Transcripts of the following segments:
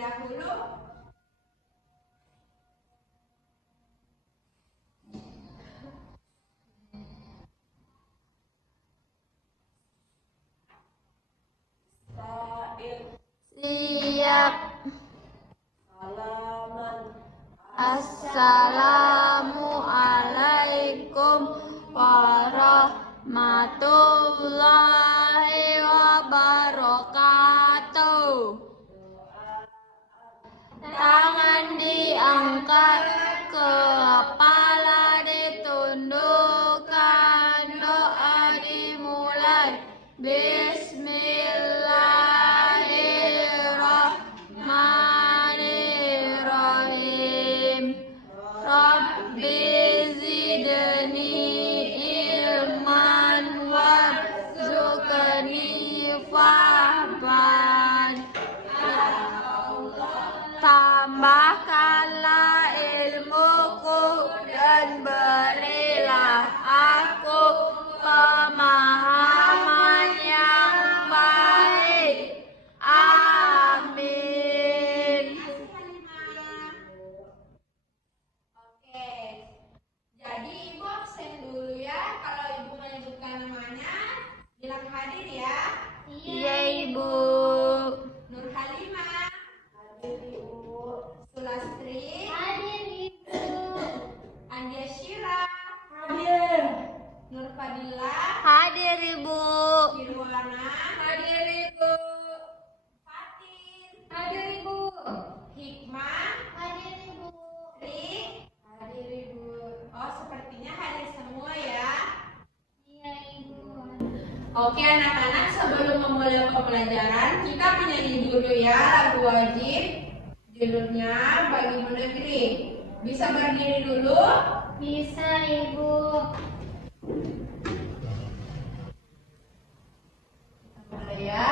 dahulu. Siap. Assalamualaikum warahmatullahi wabarakatuh. Tangan diangkat, kepala ditundukkan, doa dimulai. Bismillahirrahmanirrahim. Rabbi zidni ilman warzuqni fahman. Tambahkanlah ilmuku dan berilah aku pemahaman yang baik. Amin. Oke, jadi Ibu absen dulu ya. Kalau Ibu menyebutkan namanya, bilang hadir ya. Iya, Ibu. Nur Halimah. Hadir Ibu. Sulastri. Hadir, Ibu. Andia Syira. Hadir. Nur Fadila. Hadir, Ibu. Kirwana. Hadir, Ibu. Fatin. Hadir, Ibu. Hikmah. Hadir, Ibu. Tri. Hadir Ibu. Oh, sepertinya hadir semua ya. Iya, Ibu. Oke anak-anak, sebelum memulai pembelajaran kita menyanyi dulu ya lagu wajib. Judulnya Bagimu Negeri. Bisa berdiri dulu? Bisa, Ibu. Mulai ya.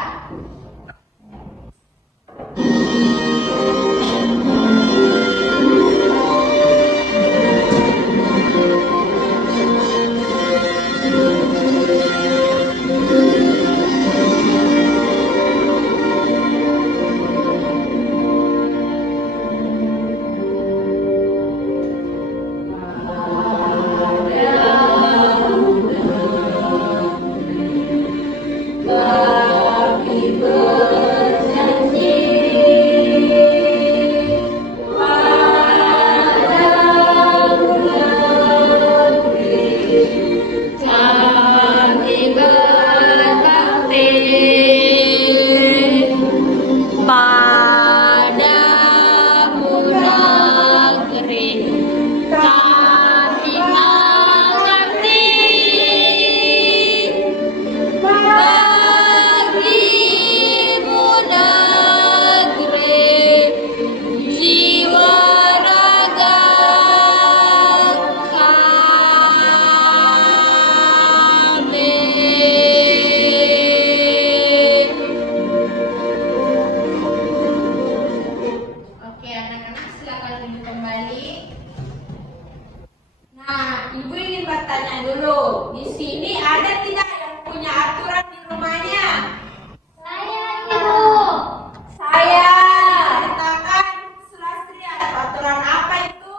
Oke anak-anak, silakan duduk kembali. Nah, Ibu ingin bertanya dulu. Di sini ada tidak yang punya aturan di rumahnya? Saya, Ibu. Saya. Ceritakan Sulastri, ada aturan apa itu?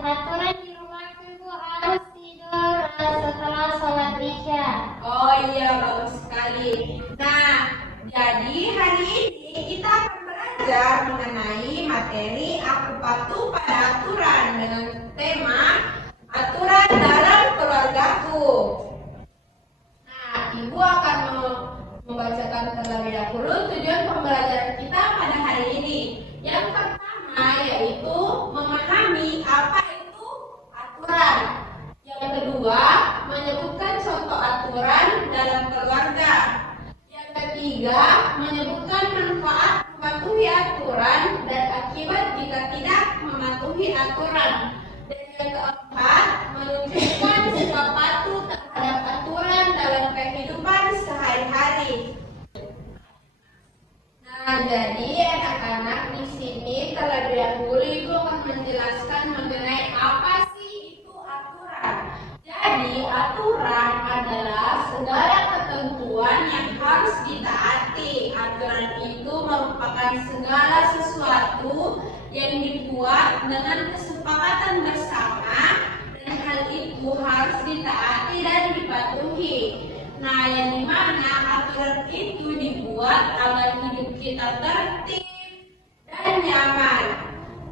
Aturan di rumahku, Ibu, harus tidur setelah sholat isya. Oh iya, bagus sekali. Nah, jadi hari ini kita akan belajar mengenai materi Aku Patuh pada Aturan dengan tema Aturan dalam Keluargaku. Nah, Ibu akan membacakan terlebih dahulu tujuan pembelajaran kita pada hari ini. Yang pertama yaitu memahami apa itu aturan. Yang kedua, menyebutkan contoh aturan dalam keluarga. Yang ketiga, menyebutkan manfaat mematuhi aturan dan akibat jika tidak mematuhi aturan. Dan yang keempat, menunjukkan sikap patuh terhadap aturan dalam kehidupan sehari-hari. Nah, jadi anak-anak di sini terlebih dahulu Ibu akan menjelaskan mengenai apa sih itu aturan. Jadi aturan adalah segala ketentuan yang harus ditaati. Aturan itu merupakan merupakan segala sesuatu yang dibuat dengan kesepakatan bersama dan hal itu harus ditaati dan dipatuhi. Nah, yang dimana aturan itu dibuat agar hidup kita tertib dan nyaman.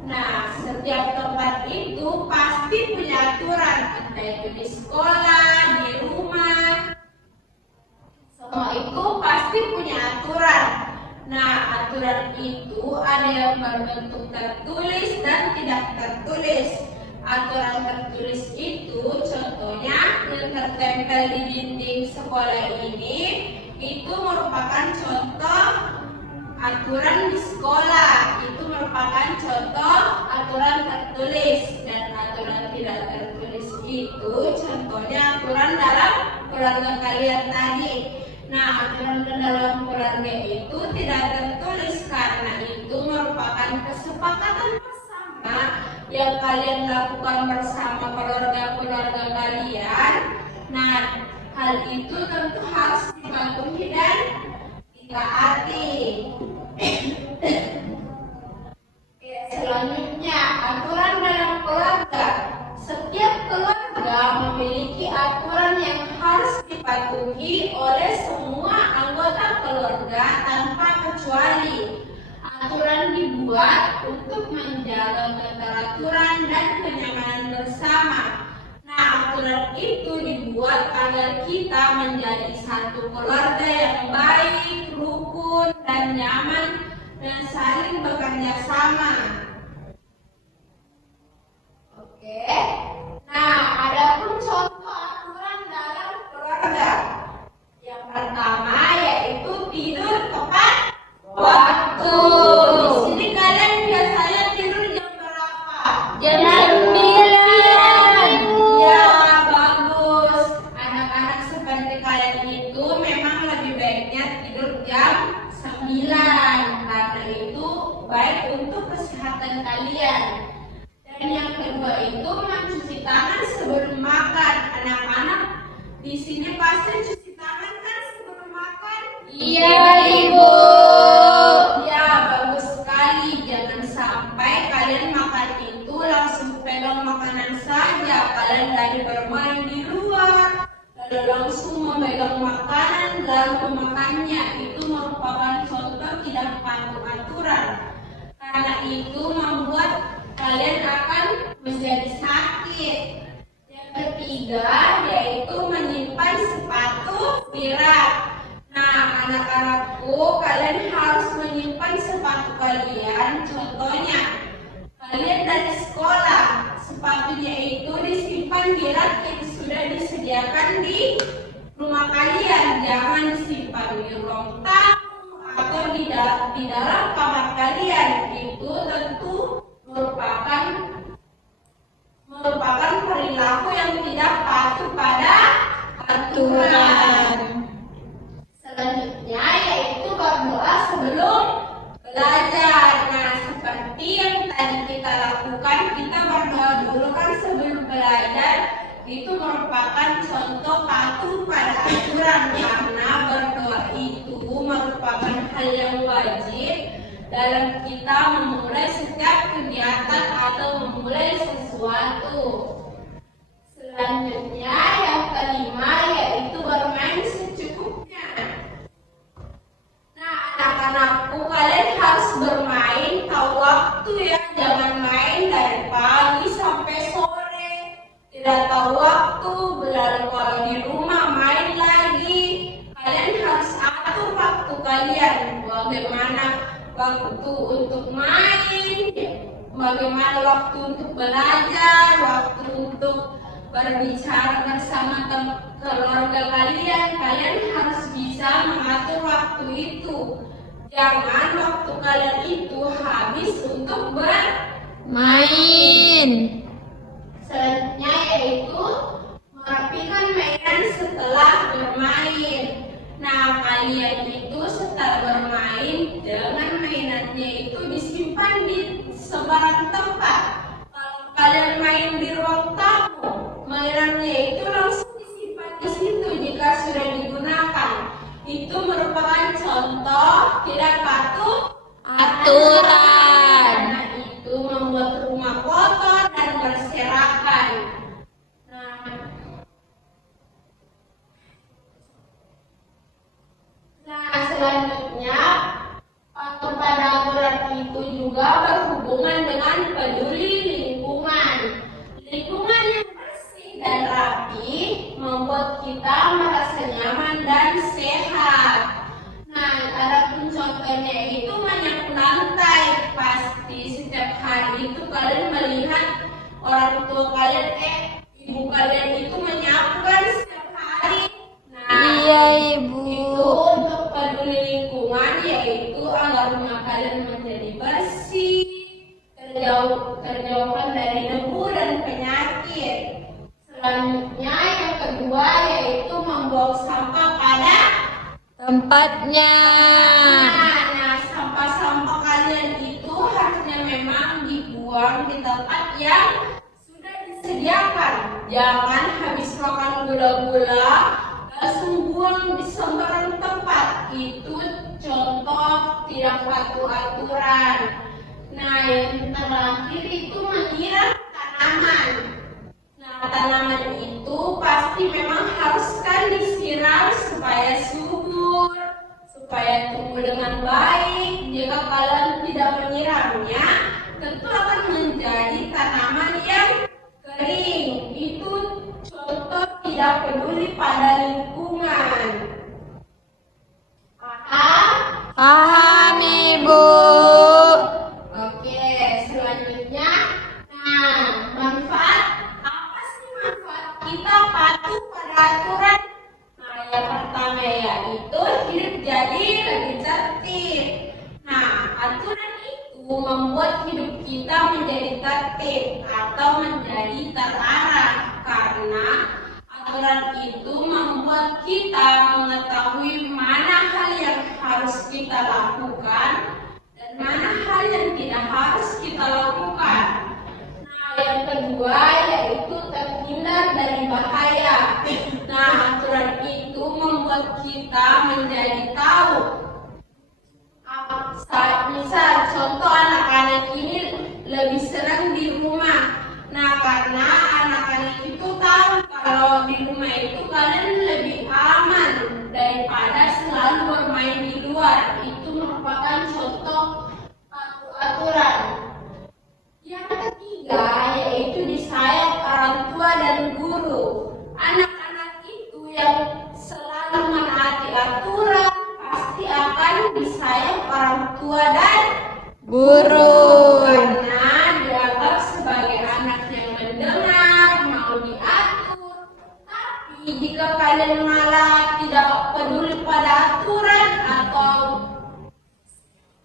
Nah, setiap tempat itu pasti punya aturan, entah itu di sekolah, di rumah, semua itu pasti punya aturan. Nah, aturan itu ada yang berbentuk tertulis dan tidak tertulis. Aturan tertulis itu contohnya yang tertempel di dinding sekolah ini, itu merupakan contoh aturan di sekolah. Itu merupakan contoh aturan tertulis. Dan aturan tidak tertulis itu contohnya aturan dalam keluarga kalian tadi. Nah, aturan dalam keluarga itu tidak tertulis karena itu merupakan kesepakatan bersama yang kalian lakukan bersama keluarga-keluarga kalian. Nah, hal itu tentu harus dipatuhi dan ditaati. Selanjutnya, aturan dalam keluarga. Setiap keluarga memiliki aturan yang harus dipatuhi oleh semua anggota keluarga tanpa kecuali. Aturan dibuat untuk menjaga keteraturan dan kenyamanan bersama. Nah, aturan itu dibuat agar kita menjadi satu keluarga yang baik, rukun, dan nyaman, dan saling bekerja sama. Oke. Nah, ada pun contoh aturan dalam keluarga. Yang pertama yaitu tidur tepat waktu. Di sini kalian biasanya tidur jam berapa? Jam 9. Ya, bagus. Anak-anak seperti kalian itu memang lebih baiknya tidur jam 9 karena itu baik untuk kesehatan kalian. Dan yang kedua itu mencuci tangan sebelum makan. Anak-anak di sini pasti cuci tangan kan sebelum makan? Iya, Ibu. Ya, bagus sekali. Jangan sampai kalian makan itu langsung pegang makanan saja. Kalian tadi bermain di luar, lalu langsung memegang makanan lalu memakannya. Itu merupakan contoh tidak patuh aturan. Karena itu membuat kalian akan menjadi sakit. Yang ketiga yaitu menyimpan sepatu di rak. Nah, anak-anakku, kalian harus menyimpan sepatu kalian. Contohnya, kalian dari sekolah, sepatunya itu disimpan di rak yang sudah disediakan di rumah kalian. Jangan disimpan di ruang tamu atau di dalam kamar kalian. Itu tentu merupakan perilaku yang tidak patuh pada aturan. Selanjutnya yaitu berdoa sebelum belajar. Nah, seperti yang tadi kita lakukan, kita berdoa dulu kan sebelum belajar. Itu merupakan contoh patuh pada aturan karena berdoa itu merupakan hal yang wajib dalam kita memulai setiap kegiatan atau memulai sesuatu. Selanjutnya yang kelima yaitu bermain secukupnya. Nah, anak-anakku, kalian harus bermain tahu waktu ya. Jangan main dari pagi sampai sore, tidak tahu waktu. Lalu kalau di rumah main lagi. Kalian harus atur waktu kalian. Bagaimana waktu untuk main, bagaimana waktu untuk belajar, waktu untuk berbicara bersama keluarga kalian. Kalian harus bisa mengatur waktu itu. Jangan waktu kalian itu habis untuk bermain. Selanjutnya yaitu merapikan mainan setelah bermain. Nah, kalian itu setelah bermain, jangan mainannya itu disimpan di sembarang tempat. Kalau kalian main di ruang tamu, mainannya itu langsung disimpan di situ jika sudah digunakan. Itu merupakan contoh tidak patuh aturan. Karena itu membuat rumah kotor dan berserakan. Nah, selanjutnya patuh pada aturan itu juga berhubungan dengan peduli lingkungan. Lingkungan yang bersih dan rapi membuat kita merasa nyaman dan sehat. Nah, adapun contohnya itu menyapu lantai. Pasti setiap hari itu kalian melihat orang tua kalian, ibu kalian itu menyapu kan setiap hari. Nah, Iya, Ibu. itu untuk peduli lingkungan, yaitu agar rumah kalian menjadi bersih, terjauhkan dari debu dan penyakit. Selanjutnya yang kedua yaitu membuang sampah pada Tempatnya. Nah, sampah-sampah kalian itu harusnya memang dibuang di tempat yang sudah disediakan. Jangan habis makan gula-gula langsung buang di sembarang tempat. Itu contoh tidak patuh aturan. Nah, yang terakhir itu menyiram tanaman. Nah, tanaman itu pasti memang harus kan disiram supaya subur, supaya tumbuh dengan baik. Jika kalian tidak menyiramnya, tentu akan menjadi tanaman yang kering. Itu contoh tidak peduli pada lingkungan. Paham? Paham, Ibu. Oke, selanjutnya, nah, manfaat apa sih manfaat kita patuh pada aturan? Nah, yang pertama yaitu hidup jadi lebih tertib. Nah, aturan itu membuat hidup kita menjadi tertib atau menjadi terarah karena aturan itu membuat kita mengetahui mana hal yang harus kita lakukan dan mana hal yang tidak harus kita lakukan. Nah, yang kedua yaitu terhindar dari bahaya. Nah, aturan itu membuat kita menjadi tahu. Misal contoh anak-anak ini lebih senang di rumah. Nah, karena anak-anak itu tahu kalau di rumah itu kalian lebih aman daripada selalu bermain di luar. Itu merupakan contoh aturan. Yang ketiga yaitu disayang orang tua dan guru. Anak-anak itu yang selalu menaati aturan pasti akan disayang orang tua dan Guru. karena dianggap sebagai anak yang mendengar, mau diatur. Tapi jika kalian malah tidak peduli pada aturan atau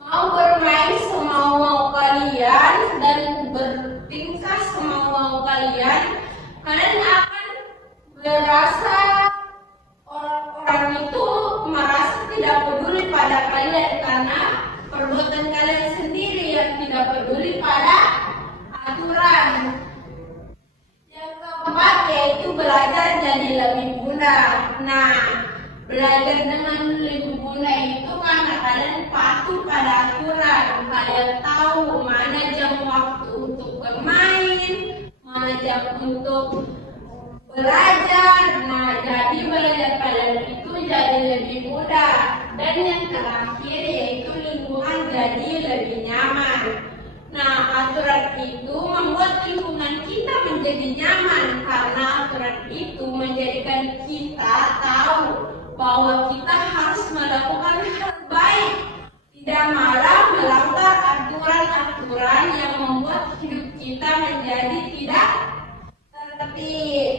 mau bermain semau-mau kalian dan bertingkah semau-mau kalian, kalian akan merasa orang-orang itu merasa tidak peduli pada kalian karena perbuatan kalian sendiri yang tidak peduli pada aturan. Yang keempat yaitu belajar jadi lebih mudah. Nah, belajar dengan lebih mudah itu karena kalian patuh pada aturan. Kalian tahu mana jam waktu untuk bermain, mana jam untuk belajar. Nah, jadi belajar kalian itu jadi lebih mudah. Dan yang terakhir yaitu lingkungan jadi lebih nyaman. Nah, aturan itu membuat lingkungan kita menjadi nyaman karena aturan itu menjadikan kita tahu bahwa kita harus melakukan hal baik, tidak malah melanggar aturan-aturan yang membuat hidup kita menjadi tidak tertib.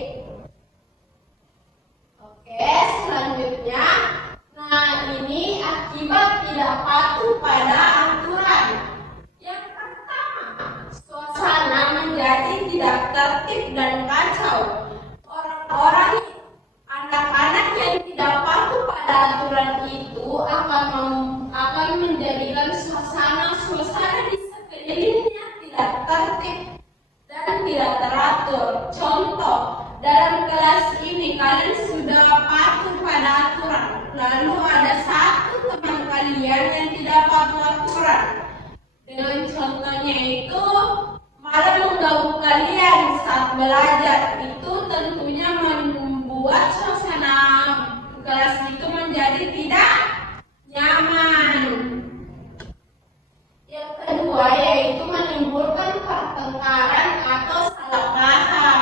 Oke, selanjutnya, nah ini akibat tidak patuh pada aturan. Yang pertama, suasana menjadi tidak tertib dan kacau. Orang-orang, anak-anak yang tidak patuh pada aturan itu akan menjadikan suasana di sekelilingnya tidak tertib dan tidak teratur. Contoh, dalam kelas ini kalian sudah patuh pada aturan, lalu ada satu teman kalian yang tidak patuh aturan. kalian saat belajar itu tentunya membuat suasana kelas itu menjadi tidak nyaman. Yang kedua yaitu menimbulkan pertengkaran atau salah paham.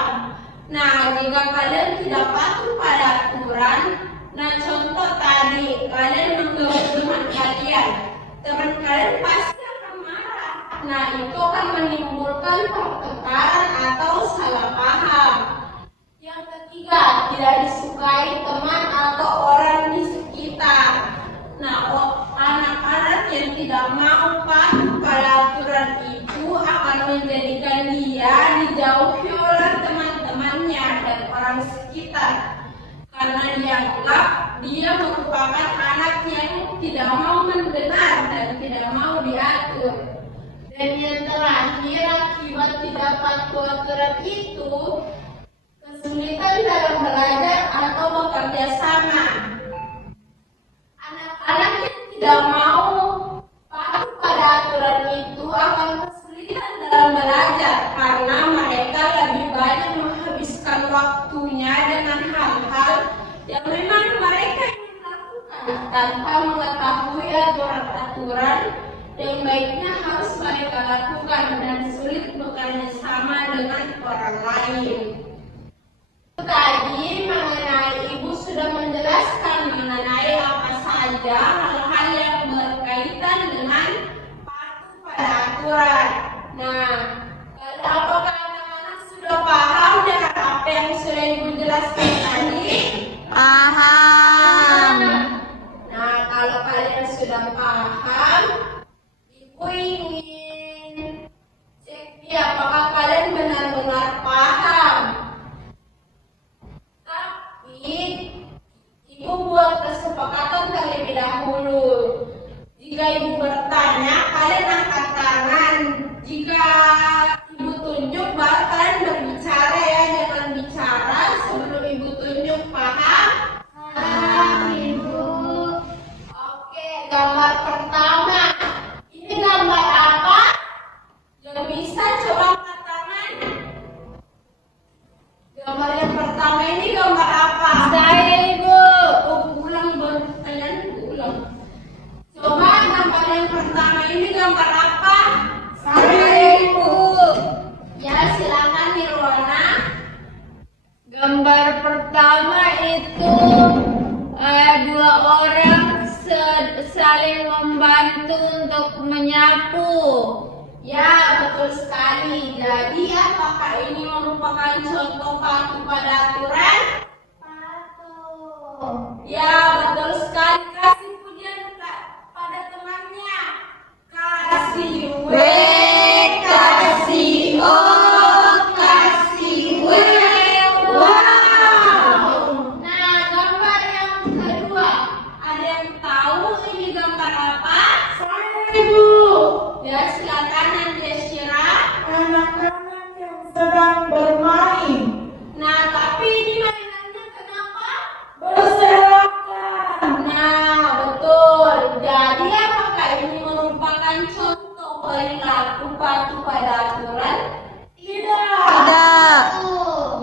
Nah, jika kalian tidak patuh pada aturan, nah contoh tadi kalian mengganggu teman kalian pasti akan marah. Nah, itu akan menimbulkan pertengkaran atau salah paham. Yang ketiga, tidak disukai teman atau orang di sekitar. Nah, anak-anak yang tidak mau patuh pada aturan itu akan menjadikan dia dijauhi oleh teman-temannya dan orang sekitar. Karena dianggap dia merupakan anak yang tidak mau mendengar dan tidak mau diatur. Dan yang terakhir, akibat tidak patuh aturan itu, kesulitan dalam belajar atau bekerja sama. Anak-anak yang tidak mau patuh pada aturan itu akan kesulitan dalam belajar karena mereka lebih banyak menghabiskan waktunya dengan hal-hal yang memang mereka ingin lakukan tanpa mengetahui aturan-aturan yang baiknya harus mereka lakukan dan sulit bekerja sama dengan orang lain. Tadi mengenai ibu sudah menjelaskan mengenai apa saja hal-hal yang berkaitan dengan patuh pada aturan. Nah, apakah anak-anak sudah paham dengan apa yang sudah ibu jelaskan tadi? Paham. Nah, kalau kalian sudah paham, ibu ingin cek apakah kalian benar-benar paham. Tapi ibu buat kesepakatan terlebih dahulu. Jika ibu bertanya, kalian angkat tangan. Jika ibu tunjuk, baru kalian berbicara ya. Jangan bicara sebelum ibu tunjuk. Paham? Paham, Ibu. Oke, gambar pertama. Ini gambar apa? Yang bisa coba angkat tangan. Gambar yang pertama ini gambar apa? Saya Ibu. Ulang pertanyaan ulang. Coba gambar yang pertama ini gambar apa? Saya Ibu. Ya, silakan Nirwana. Gambar pertama itu dua orang saling membantu untuk menyapu. Ya, betul sekali. Jadi, apakah ini merupakan contoh patuh pada aturan? Patuh. Ya, betul sekali. Kasih pujian pada temannya. Kasih W, kasih O, kasih W. Wow. Nah, gambar yang kedua. Ada yang tahu ini gambar apa? Saya Ibu, Ya, silakan Anjashira. anak-anak yang sedang bermain, Nah, tapi ini mainannya kenapa? berserakan. Nah, betul. Jadi apakah ini merupakan contoh perilaku patuh pada aturan? Tidak. Tidak.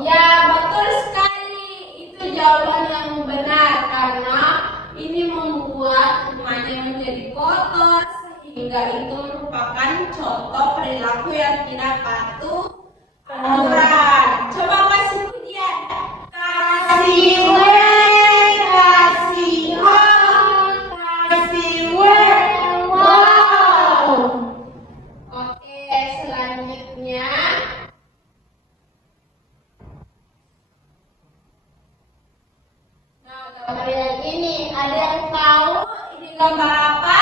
Ya, betul sekali. Itu jawaban yang benar karena ini membuat rumahnya menjadi kotor sehingga itu merupakan contoh perilaku yang tidak patuh aturan. Coba kasih pujian. Kasih W, kasih O, kasih W. Wow. Oke, selanjutnya. Nah, gambar yang ini ada yang tahu ini gambar apa?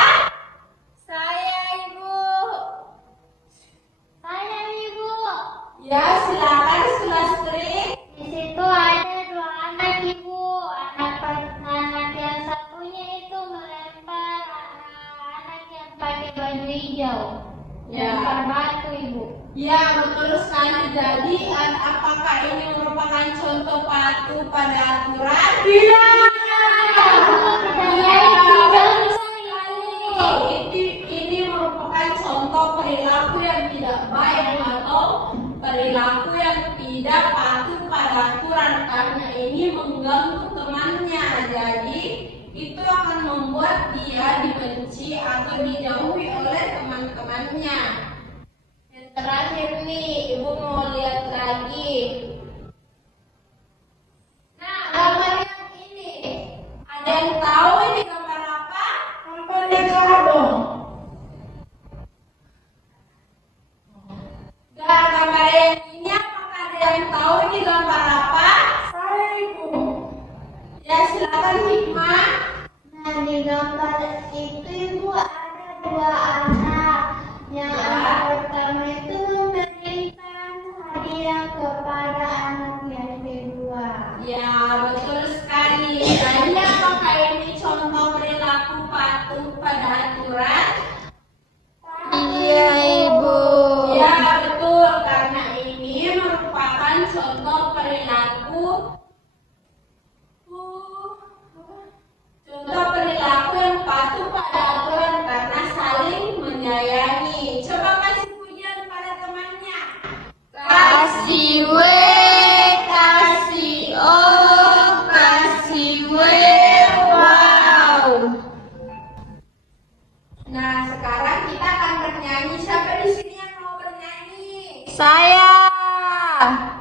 Saya Ibu. Saya Ibu. Ya, silakan Sulastri. Di situ ada dua anak Ibu. Anak yang satunya itu melempar anak yang pakai baju hijau. Ya. Lempar batu Ibu. Ya, betul sekali. Jadi, apakah ini merupakan contoh patuh pada aturan? Tidak. Ini merupakan contoh perilaku yang tidak baik atau perilaku yang tidak patuh pada aturan karena ini mengganggu temannya. Jadi itu akan membuat dia dibenci atau dijauhi oleh teman-temannya. Yang terakhir nih, Ibu mau lihat lagi. Nah, gambar yang ini, ada yang tahu ini gambar apa? Gambar Ricardo. Gambar yang ini apakah ada yang tahu ini gambar apa? Saya Ibu. Ya, silakan Hikmah. Nah, di gambar itu Ibu ada dua anak. Yang anak pertama itu memberikan hadiah kepada anak yang kedua. Ya, betul sekali. Jadi apakah ini contoh perilaku patuh pada aturan? Iya, Ibu. Ya, betul. Karena ini merupakan contoh perilaku yang patuh pada aturan karena saling menyayangi. Coba kasih pujian pada temannya. Kasih W, kasih O, kasih W, wow. Nah, sekarang kita akan bernyanyi. Siapa di sini yang mau bernyanyi? Saya.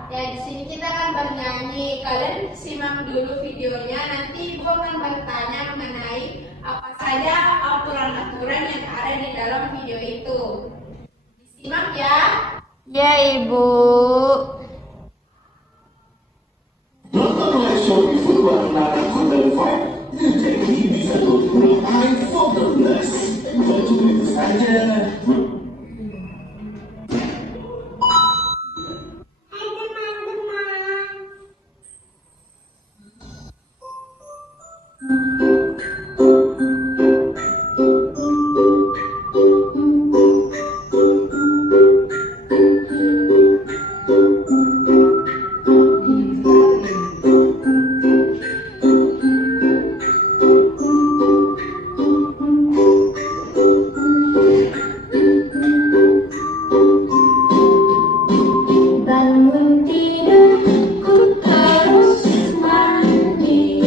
Ya, di sini kita akan bernyanyi. Kalian simak dulu videonya. Nanti Ibu akan bertanya mengenai apa saja aturan-aturan yang ada di dalam video itu. Disimak ya. Ya, Ibu. Langsung football menarik kembali fight. Jadi bisa tutup iPhone 12. Bantu itu saja. Hai teman-teman. Bangun tidurku terus mandi,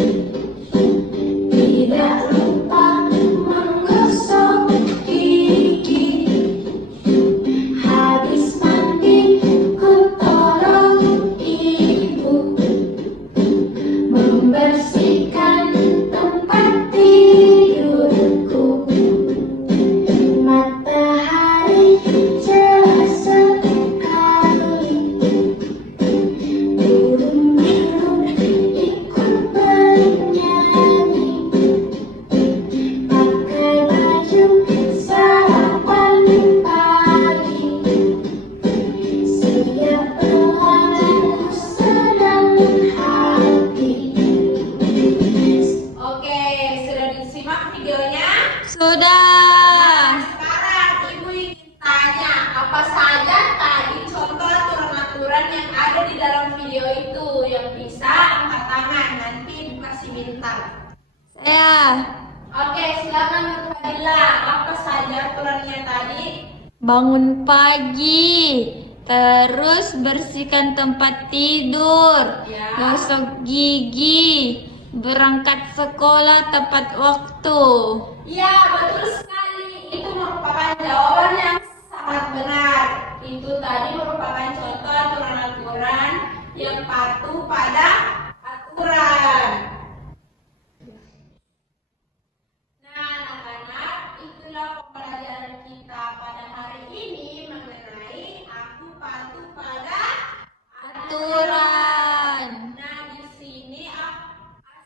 tidak lupa menggosok gigi. Habis mandi ku tolong ibu membersihkan tempat tidurku. Matahari cerah sekali, burung-burung ikut bernyanyi, pakai baju sarapan pagi, siap belajarku senang hati. Oke, sudah disimak videonya? Sudah. Sekarang Ibu ingin tanya, apa saja tadi contoh aturan-aturan yang ada di dalam video itu? Yang bisa angkat tangan, nanti Ibu kasih bintang. Saya. Oke, silakan Nur Fadila. Apa saja aturannya tadi? Bangun pagi, terus bersihkan tempat tidur, Ya. gosok gigi, berangkat sekolah tepat waktu. Ya, betul sekali. Itu merupakan jawaban yang sangat benar. Itu tadi merupakan contoh aturan-aturan yang patuh pada aturan. Nah, anak-anak, itulah pembelajaran kita pada hari ini mengenai aku patuh pada Aturan. Nah, di sini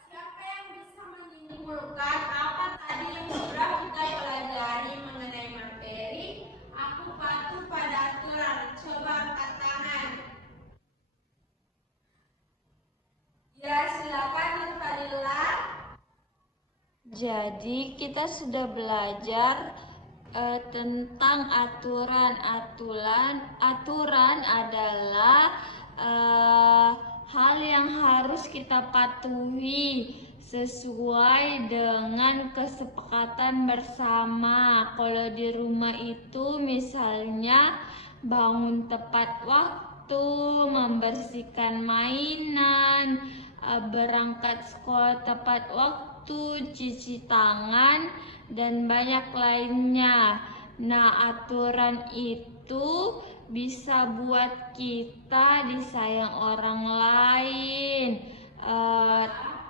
siapa yang bisa menyimpulkan apa tadi yang sudah kita pelajari mengenai materi aku patuh pada aturan? Coba angkat tangan. Ya, silakan Nur Fadila. Jadi kita sudah belajar tentang aturan. Aturan adalah hal yang harus kita patuhi sesuai dengan kesepakatan bersama. Kalau di rumah itu misalnya bangun tepat waktu, waktu, membersihkan mainan, berangkat sekolah tepat waktu, cuci tangan, dan banyak lainnya. Nah, aturan itu bisa buat kita disayang orang lain,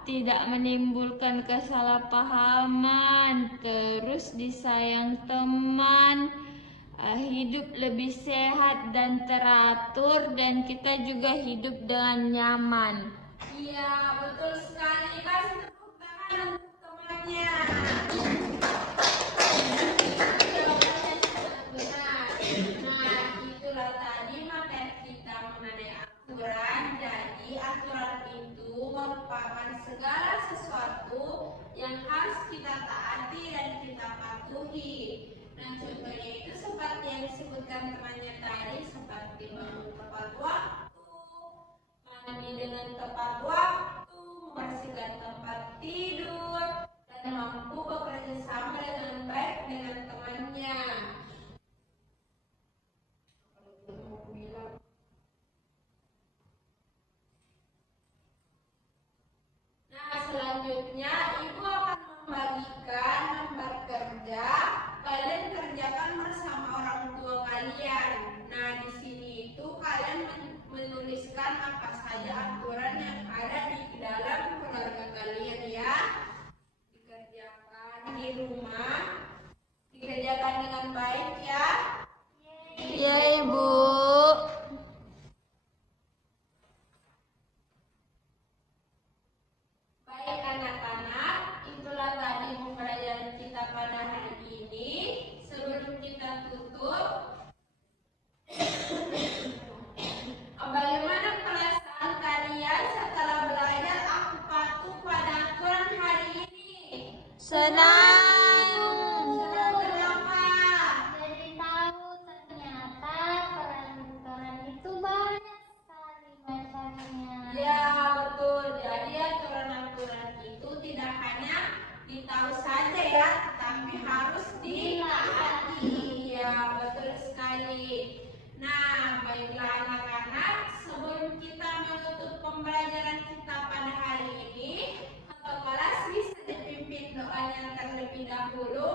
tidak menimbulkan kesalahpahaman, terus disayang teman, hidup lebih sehat dan teratur, dan kita juga hidup dengan nyaman. Iya, betul sekali. Kasih tepuk tangan untuk temannya. Jawabannya sangat benar. Nah, itulah tadi materi kita mengenai aturan. Jadi, aturan itu merupakan segala sesuatu yang harus kita taati dan kita patuhi. Nah, contohnya itu seperti yang disebutkan temannya tadi, seperti bangun tepat waktu, mandi dengan tepat waktu, membersihkan tempat tidur, dan mampu bekerja sama dengan baik dengan temannya. Nah, selanjutnya Ibu akan membagikan lembar kerja. Kalian kerjakan bersama orang tua kalian. Nah, di sini itu kalian menuliskan apa saja aturan yang ada di dalam keluarga kalian ya. Dikerjakan di rumah, dikerjakan dengan baik ya. Ya, Ibu. Baik anak-anak, itulah tadi pembelajaran kita pada hari ini. Sebelum kita tutup, bagaimana perasaan kalian setelah belajar aku patuh pada aturan hari ini? Senang. Kenapa? Jadi tahu ternyata peran-peran itu banyak sekali macamnya. Ya, betul. Jadi aturan-aturan itu tidak hanya ditahu saja ya, tetapi harus ditaati. Ya, betul sekali. Nah, baiklah anak-anak, sebelum kita menutup pembelajaran kita pada hari ini, Kakak kelas bisa dipimpin doanya terlebih dahulu.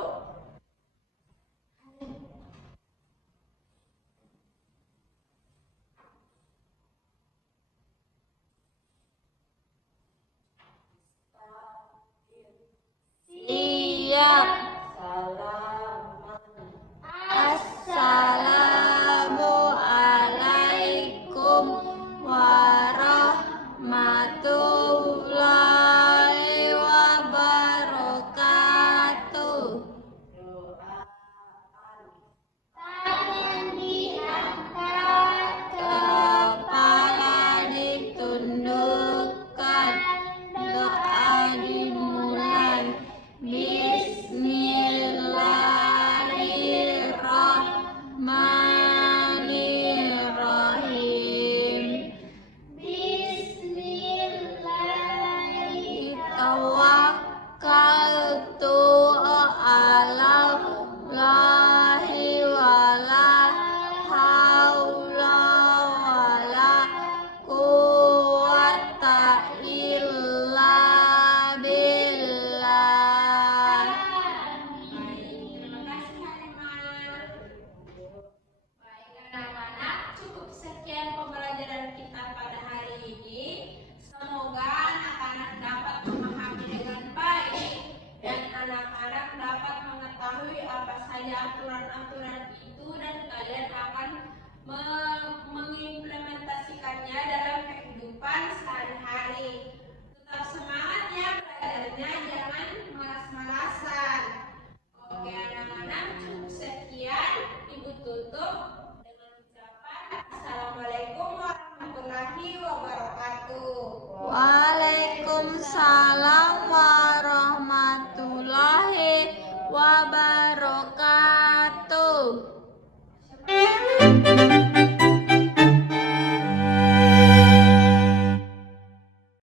Siap. Assalamualaikum warahmatullahi wabarakatuh. Tangan diangkat, Kepala ditundukkan, doa dimulai. Bismillahirrahmanirrahim. Tawakkaltu alallahi wala haula wala quwwata illa billah. Terima kasih Halimah. Baik anak-anak, cukup sekian pembelajaran kita pada hari ini. Semoga anak-anak dapat memahami dengan baik dan anak-anak dapat mengetahui apa saja aturan-aturan itu dan kalian akan mengimplementasikannya dalam kehidupan sehari-hari. Tetap semangat ya belajarnya, jangan malas-malasan. Oke anak-anak, cukup sekian. Ibu tutup dengan ucapan Assalamualaikum warahmatullahi wabarakatuh. Waalaikumsalam warahmatullahi wabarakatuh.